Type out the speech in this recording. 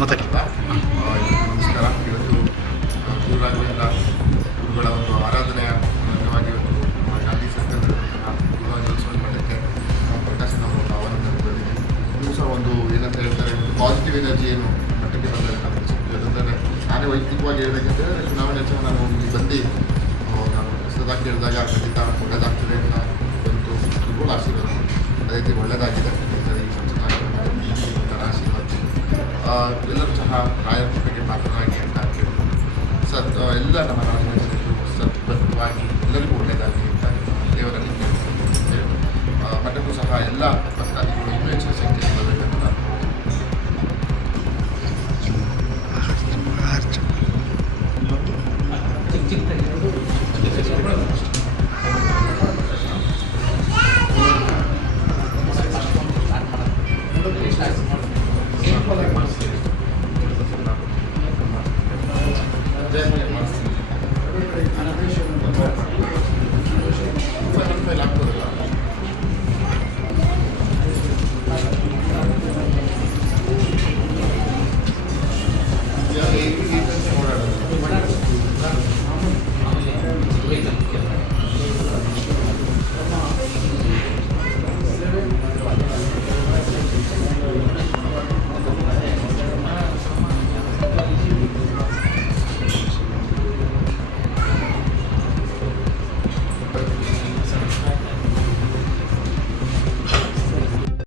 ನಮಸ್ಕಾರ. ಇವತ್ತು ಗುರುರಾಘವೇಂದ್ರ ಗುರುಗಳ ಒಂದು ಆರಾಧನೆಯ ಅಂಗವಾಗಿ ಇವತ್ತು ಗಾಂಧಿ ಸರ್ಕಲ್ ಗುರುರಾಘವೇಂದ್ರ ಮಠಕ್ಕೆ ಪ್ರಕಾಶನ ಒಂದು ಆಹ್ವಾನ ಬಂದಿದೆ. ಇದು ಸಹ ಒಂದು ಏನಂತ ಹೇಳ್ತಾರೆ, ಒಂದು ಪಾಸಿಟಿವ್ ಎನರ್ಜಿಯನ್ನು ಮಟ್ಟಕ್ಕೆ ಬಂದರೆ ನಮಗೆ ಸಿಗ್ತದೆ. ಅದರಂದರೆ ನಾನೇ ವೈಯಕ್ತಿಕವಾಗಿ ಹೇಳಬೇಕಂತ ಹೇಳಿದ್ರೆ, ಚುನಾವಣೆ ಸಹ ನಾನು ಇಲ್ಲಿ ಬಂದು ನಾನು ಹೊಸದಾಗಿ ಹೇಳಿದಾಗ ಖಂಡಿತ ಒಳ್ಳೆಯದಾಗ್ತದೆ ಅಂತ ಒಂದು ಗುರುಗಳ ಆಶೀರ್ವಾದ. ಅದೇ ರೀತಿ ಒಳ್ಳೆಯದಾಗಿದೆ. ಈ ಸಂಸ್ಥೆ ಆಶೀರ್ವಾದ ಎಲ್ಲರೂ ಸಹ ರಾಯರ ಕೃಪೆಗೆ ಪಾತ್ರರಾಗಿ ಅಂತ ಕೇಳ್ಬೋದು. ಎಲ್ಲ ನಮ್ಮ ರಾಜಕೀಯರು ಸದ್ಬದ್ಧವಾಗಿ ಎಲ್ಲರಿಗೂ ಒಳ್ಳೆಯದಾಗಿ ಅಂತ ದೇವರಲ್ಲಿ ಮಠಕ್ಕೂ ಸಹ ಎಲ್ಲ ಭಕ್ತಾದಿಗಳು ಇನ್ನೂ ಹೆಚ್ಚಿನ ಸಂಖ್ಯೆ